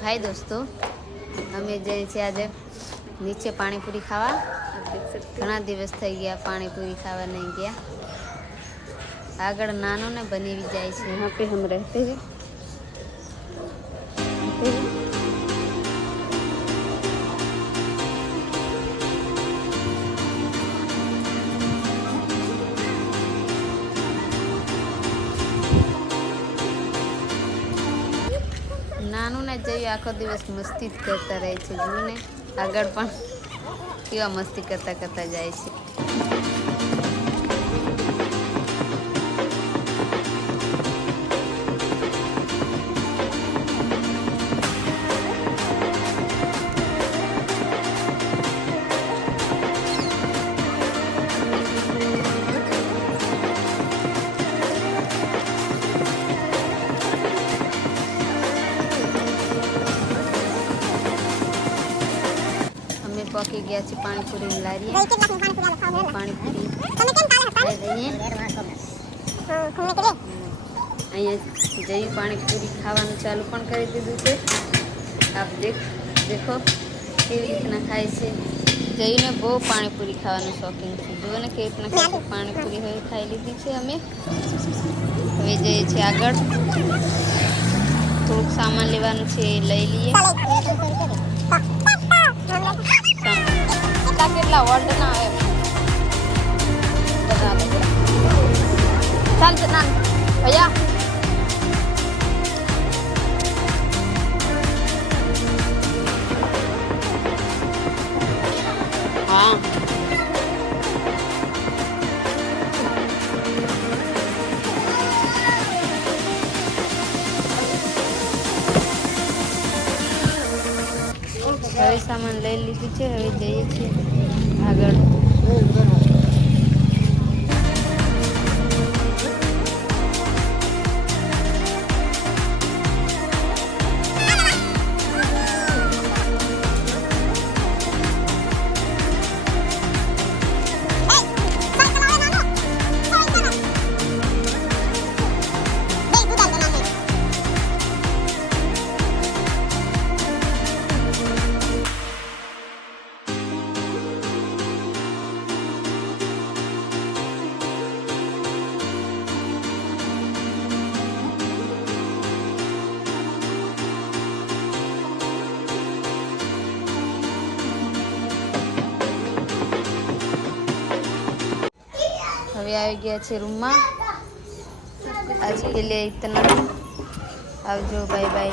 हाय दोस्तों, અમે જઈએ છીએ આજે નીચે પાણીપુરી ખાવા। ઘણા દિવસ થઈ ગયા પાણીપુરી ખાવા નહીં ગયા। આગળ નાનો ને બની જાય છે। यहाँ पे हम रहते हैं। નાનું ને જઈ આખો દિવસ મસ્તી જ કરતા રહે છે। જોને આગળ પણ કેવા મસ્તી કરતા કરતા જાય છે। पकी गया છે પાણીપુરી લારીએ। પાણીપુરી અહીંયા જઈ પાણીપુરી ખાવાનું ચાલુ પણ કરી દીધું છે। આપ દેખો કેવી રીતના ખાય છે। જઈને બહુ પાણીપુરી ખાવાનું શોખીન છે। જુઓ ને કેવી રીતના ખાય છે। પાણીપુરી હવે ખાઈ લીધી છે અમે। હવે જઈએ છીએ આગળ। થોડુંક સામાન લેવાનું છે એ લઈ લઈએ। કેટલા વર્ડ ના આવે ચાલ જનાન ભૈયા હા હવે સામાન લઈ લીધું છે। હવે જઈએ છીએ આગળ। अभी आ गया है रूम में। आज के लिए इतना। आवजो, बाय बाय।